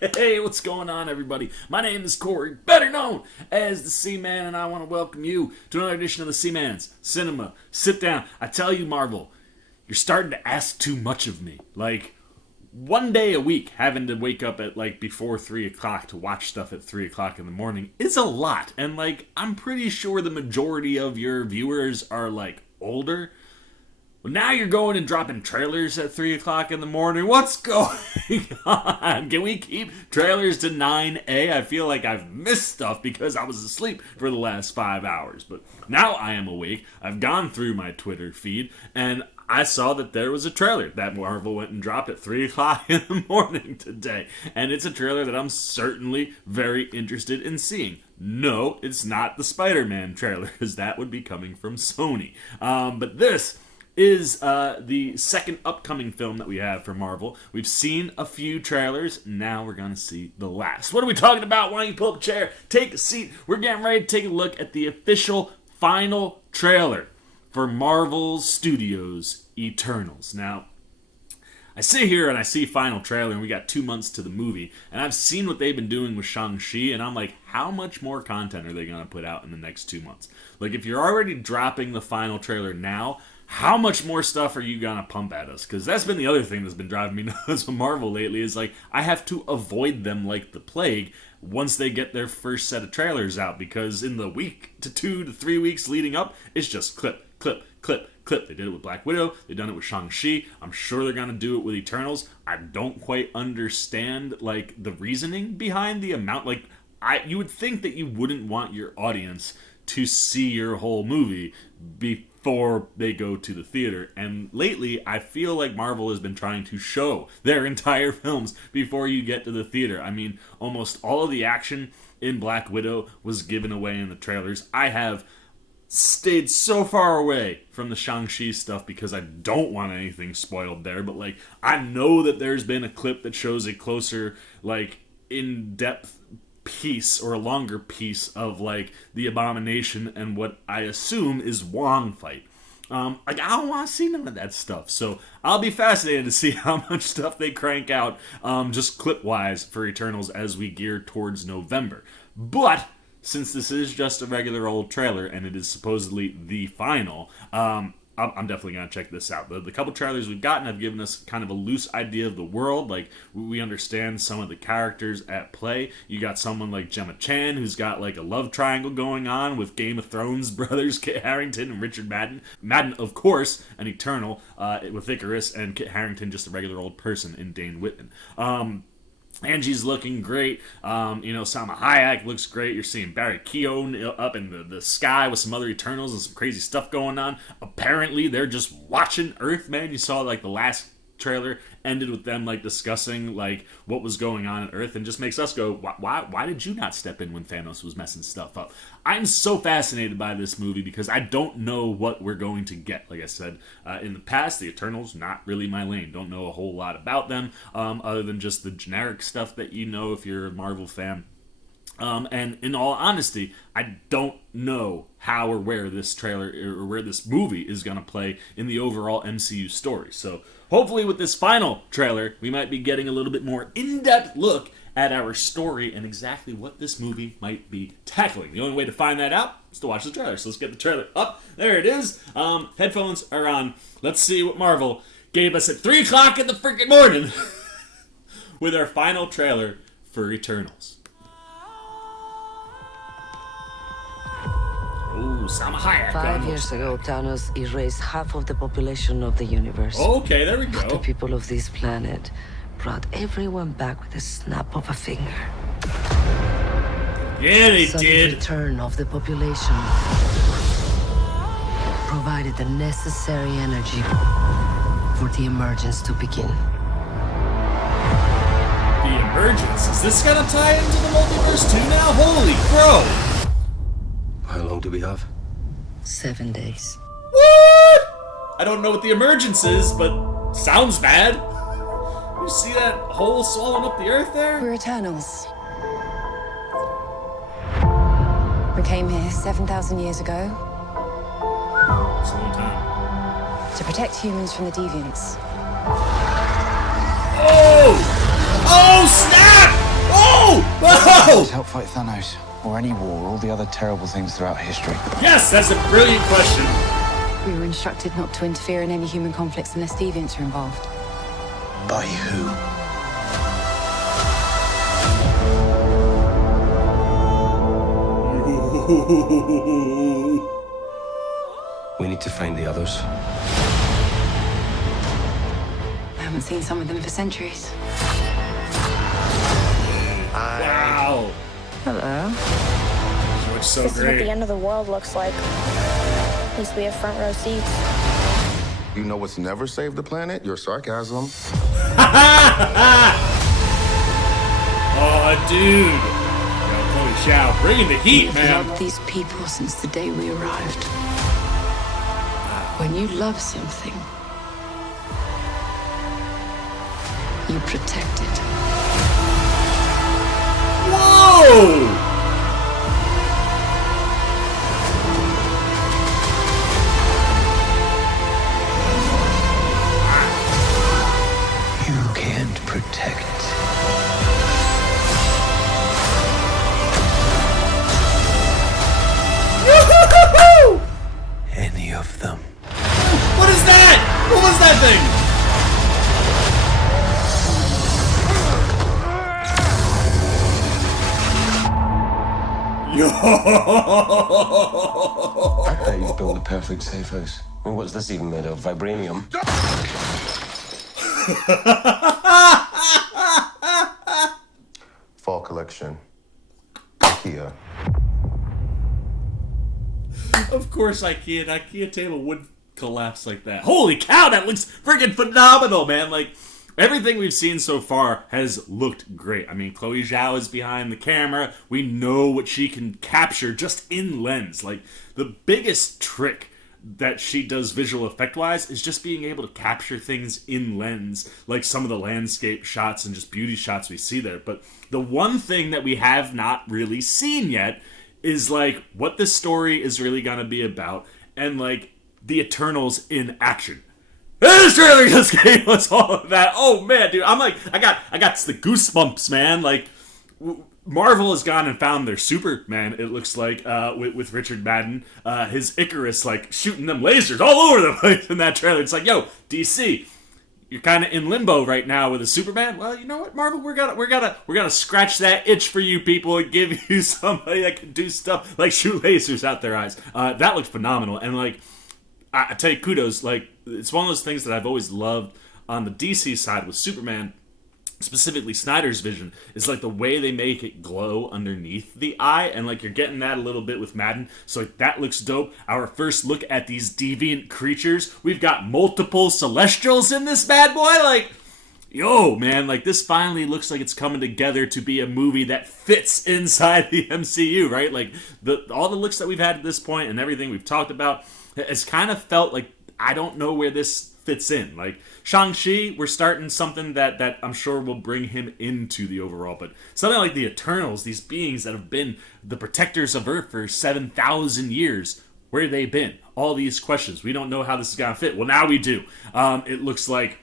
Hey, what's going on, everybody? My name is Corey, better known as the C-Man, and I want to welcome you to another edition of the C-Man's Cinema Sit Down. I tell you, Marvel, you're starting to ask too much of me. Like, one day a week having to wake up at, before 3 o'clock to watch stuff at 3 o'clock in the morning is a lot. And, I'm pretty sure the majority of your viewers are, older. Well, now you're going and dropping trailers at 3 o'clock in the morning. What's going on? Can we keep trailers to 9A? I feel like I've missed stuff because I was asleep for the last 5 hours. But now I am awake. I've gone through my Twitter feed, and I saw that there was a trailer that Marvel went and dropped at 3 o'clock in the morning today. And it's a trailer that I'm certainly very interested in seeing. No, it's not the Spider-Man trailer, because that would be coming from Sony. But this is the second upcoming film that we have for Marvel. We've seen a few trailers. Now we're going to see the last. What are we talking about? Why don't you pull up a chair, take a seat. We're getting ready to take a look at the official final trailer for Marvel Studios' Eternals. Now, I sit here and I see final trailer, and we got 2 months to the movie, and I've seen what they've been doing with Shang-Chi, and I'm like, how much more content are they going to put out in the next 2 months? Like, if you're already dropping the final trailer now, how much more stuff are you gonna pump at us? Because that's been the other thing that's been driving me nuts with Marvel lately, is I have to avoid them like the plague once they get their first set of trailers out, because in the week to 2 to 3 weeks leading up, it's just clip, clip, clip, clip. They did it with Black Widow, they've done it with Shang-Chi, I'm sure they're gonna do it with Eternals. I don't quite understand the reasoning behind the amount. You would think that you wouldn't want your audience to see your whole movie before they go to the theater. And lately, I feel like Marvel has been trying to show their entire films before you get to the theater. I mean, almost all of the action in Black Widow was given away in the trailers. I have stayed so far away from the Shang-Chi stuff because I don't want anything spoiled there. But, I know that there's been a clip that shows a closer, in-depth piece or a longer piece of the Abomination and what I assume is Wong fight. I don't want to see none of that stuff, so I'll be fascinated to see how much stuff they crank out just clip wise for Eternals as we gear towards November. But since this is just a regular old trailer and it is supposedly the final, I'm definitely going to check this out. The couple trailers we've gotten have given us kind of a loose idea of the world. We understand some of the characters at play. You got someone like Gemma Chan, who's got a love triangle going on with Game of Thrones brothers Kit Harington and Richard Madden. Madden, of course, an Eternal with Icarus, and Kit Harington, just a regular old person in Dane Whitman. Angie's looking great. Salma Hayek looks great. You're seeing Barry Keoghan up in the sky with some other Eternals and some crazy stuff going on. Apparently, they're just watching Earth, man. You saw, the last trailer ended with them, discussing, what was going on at Earth, and just makes us go, why did you not step in when Thanos was messing stuff up? I'm so fascinated by this movie because I don't know what we're going to get. Like I said, in the past, the Eternals, not really my lane. Don't know a whole lot about them, other than just the generic stuff that you know if you're a Marvel fan. And in all honesty, I don't know how or where this trailer or where this movie is going to play in the overall MCU story. So hopefully with this final trailer, we might be getting a little bit more in-depth look at our story and exactly what this movie might be tackling. The only way to find that out is to watch the trailer. So let's get the trailer up. There it is. Headphones are on. Let's see what Marvel gave us at 3 o'clock in the freaking morning with our final trailer for Eternals. Salma Hayek. 5 years ago, Thanos erased half of the population of the universe. Okay, there we go. The people of this planet brought everyone back with a snap of a finger. Yeah, they So did. the return of the population provided the necessary energy for the emergence to begin. The emergence. Is this gonna tie into the multiverse too now? Holy crow! How long do we have? 7 days. What? I don't know what the emergence is, but sounds bad. You see that hole swallowing up the earth there? We're Eternals. We came here 7,000 years ago It's a long time. to protect humans from the deviants. Oh! Oh, snap! Whoa! Help fight Thanos or any war, all the other terrible things throughout history. Yes, that's a brilliant question. We were instructed not to interfere in any human conflicts unless deviants are involved. By who? We need to find the others. I haven't seen some of them for centuries. Wow. Hello. She looks so This is what great. the end of the world looks like. At least we have front row seats. You know what's never saved the planet? Your sarcasm. Oh, dude. Yo, Chloe Zhao, bringing the heat, We've man. loved these people since the day we arrived. When you love something, you protect it. Whoa! You can't protect. Any of them. What is that? What was that thing? Yo! I thought you built the perfect safe house. And what's this even made of? Vibranium? Fall collection. IKEA. Of course IKEA. An IKEA table would collapse like that. Holy cow, that looks freaking phenomenal, man. Like, everything we've seen so far has looked great. I mean, Chloe Zhao is behind the camera. We know what she can capture just in lens. Like, the biggest trick that she does visual effect wise is just being able to capture things in lens, like some of the landscape shots and just beauty shots we see there. But the one thing that we have not really seen yet is like what this story is really gonna be about, and like the Eternals in action. This trailer just gave us all of that. Oh man, dude, I'm like, I got the goosebumps, man. Like, Marvel has gone and found their Superman, it looks like, with Richard Madden. His Icarus, like, shooting them lasers all over the place in that trailer. It's like, yo, DC, you're kind of in limbo right now with a Superman. Well, you know what, Marvel, we're gonna scratch that itch for you people and give you somebody that can do stuff like shoot lasers out their eyes. That looked phenomenal, and like, I tell you, kudos. Like, it's one of those things that I've always loved on the DC side with Superman, specifically Snyder's vision, is like the way they make it glow underneath the eye, and like you're getting that a little bit with Madden, so like that looks dope. Our first look at these deviant creatures, we've got multiple Celestials in this bad boy. Like, yo, man, like this finally looks like it's coming together to be a movie that fits inside the MCU, right? Like, all the looks that we've had at this point and everything we've talked about has kind of felt like I don't know where this fits in. Like, Shang-Chi, we're starting something that I'm sure will bring him into the overall, but something like the Eternals, these beings that have been the protectors of Earth for 7,000 years, where have they been? All these questions. We don't know how this is going to fit. Well, now we do. It looks like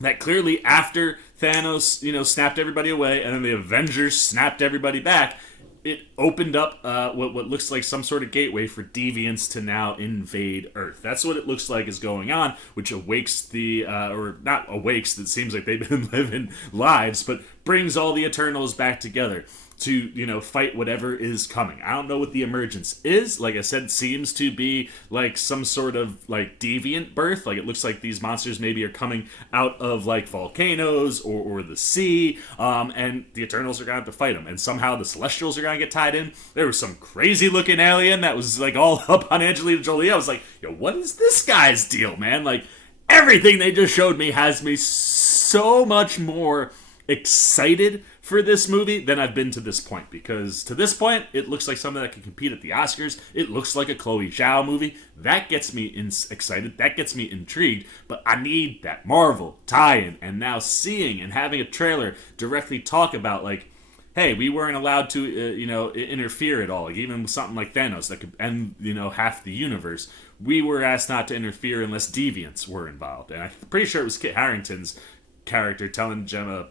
that clearly after Thanos, snapped everybody away, and then the Avengers snapped everybody back, it opened up what looks like some sort of gateway for deviants to now invade Earth. That's what it looks like is going on, which awakes or not awakes, it seems like they've been living lives, but brings all the Eternals back together to, fight whatever is coming. I don't know what the emergence is. Like I said, it seems to be like some sort of like deviant birth. Like, it looks like these monsters maybe are coming out of like volcanoes or the sea, and the Eternals are going to have to fight them. And somehow the Celestials are going to get tied in. There was some crazy looking alien that was like all up on Angelina Jolie. I was like, yo, what is this guy's deal, man? Like, everything they just showed me has me so much more excited for this movie than I've been to this point, because to this point it looks like something that can compete at the Oscars. It looks like a Chloe Zhao movie. That gets me excited, that gets me intrigued, but I need that Marvel tie-in. And now seeing and having a trailer directly talk about, like, hey, we weren't allowed to interfere at all. Like, even with something like Thanos that could end half the universe, we were asked not to interfere unless deviants were involved. And I'm pretty sure it was Kit Harington's character telling Gemma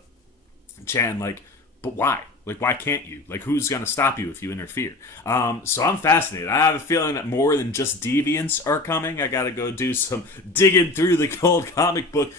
Chan, like, but why? Like, why can't you? Like, who's going to stop you if you interfere? So I'm fascinated. I have a feeling that more than just deviants are coming. I got to go do some digging through the old comic book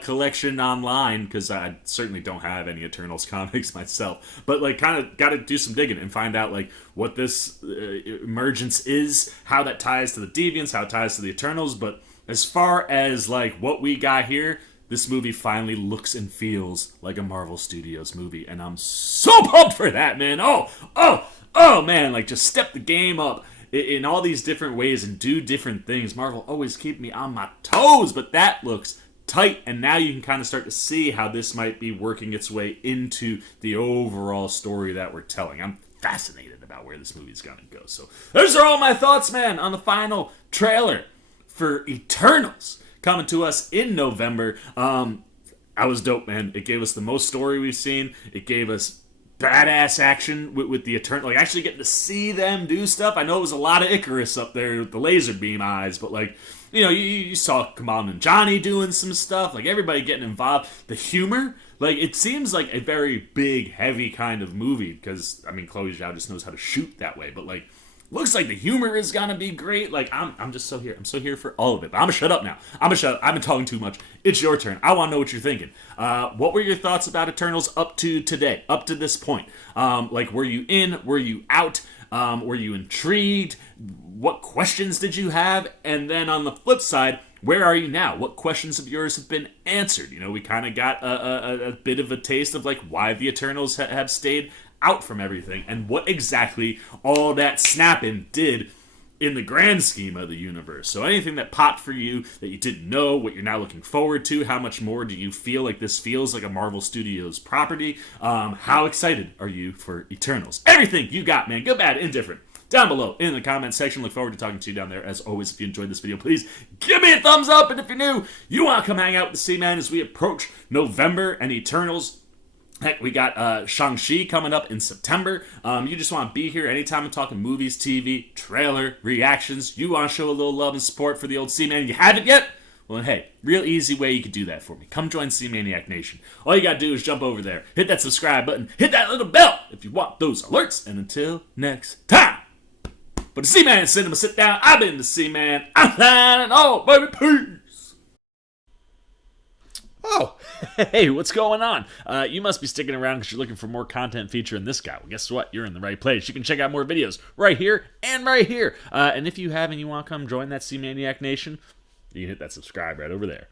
collection online, because I certainly don't have any Eternals comics myself. But, like, kind of got to do some digging and find out, like, what this emergence is, how that ties to the deviants, how it ties to the Eternals. But as far as, like, what we got here, this movie finally looks and feels like a Marvel Studios movie, and I'm so pumped for that, man. Oh, man, like, just step the game up in all these different ways and do different things. Marvel always keep me on my toes, but that looks tight, and now you can kind of start to see how this might be working its way into the overall story that we're telling. I'm fascinated about where this movie's gonna go. So those are all my thoughts, man, on the final trailer for Eternals, coming to us in November. I was dope, man. It gave us the most story we've seen. It gave us badass action with the Eternal, like actually getting to see them do stuff. I know it was a lot of Icarus up there with the laser beam eyes, but like, you know, you saw Kamal and Johnny doing some stuff, like everybody getting involved. The humor, like, it seems like a very big, heavy kind of movie, because, I mean, Chloe Zhao just knows how to shoot that way, but like, looks like the humor is gonna be great. Like, I'm just so here. I'm so here for all of it. But I'm gonna shut up now. I've been talking too much. It's your turn. I want to know what you're thinking. What were your thoughts about Eternals up to today? Up to this point? Like, were you in? Were you out? Were you intrigued? What questions did you have? And then on the flip side, where are you now? What questions of yours have been answered? You know, we kind of got a bit of a taste of, like, why the Eternals have stayed out from everything, and what exactly all that snapping did in the grand scheme of the universe. So anything that popped for you that you didn't know, what you're now looking forward to, how much more do you feel like this feels like a Marvel Studios property? How excited are you for Eternals? Everything you got, man, good, bad, indifferent, down below in the comment section. Look forward to talking to you down there. As always, if you enjoyed this video, please give me a thumbs up, and if you're new, you want to come hang out with the C-Man as we approach November and Eternals. Heck, we got Shang-Chi coming up in September. You just want to be here anytime I'm talking movies, TV, trailer, reactions. You want to show a little love and support for the old C-Man. You haven't yet? Well, then, hey, real easy way you can do that for me. Come join C-Maniac Nation. All you got to do is jump over there, hit that subscribe button, hit that little bell if you want those alerts. And until next time, for the C-Man Cinema Sit Down, I've been the C-Man. I'm signing off, baby. Peace. Oh, hey, what's going on? You must be sticking around because you're looking for more content featuring this guy. Well, guess what? You're in the right place. You can check out more videos right here and right here. And if you have and you want to come join that C-Maniac Nation, you can hit that subscribe right over there.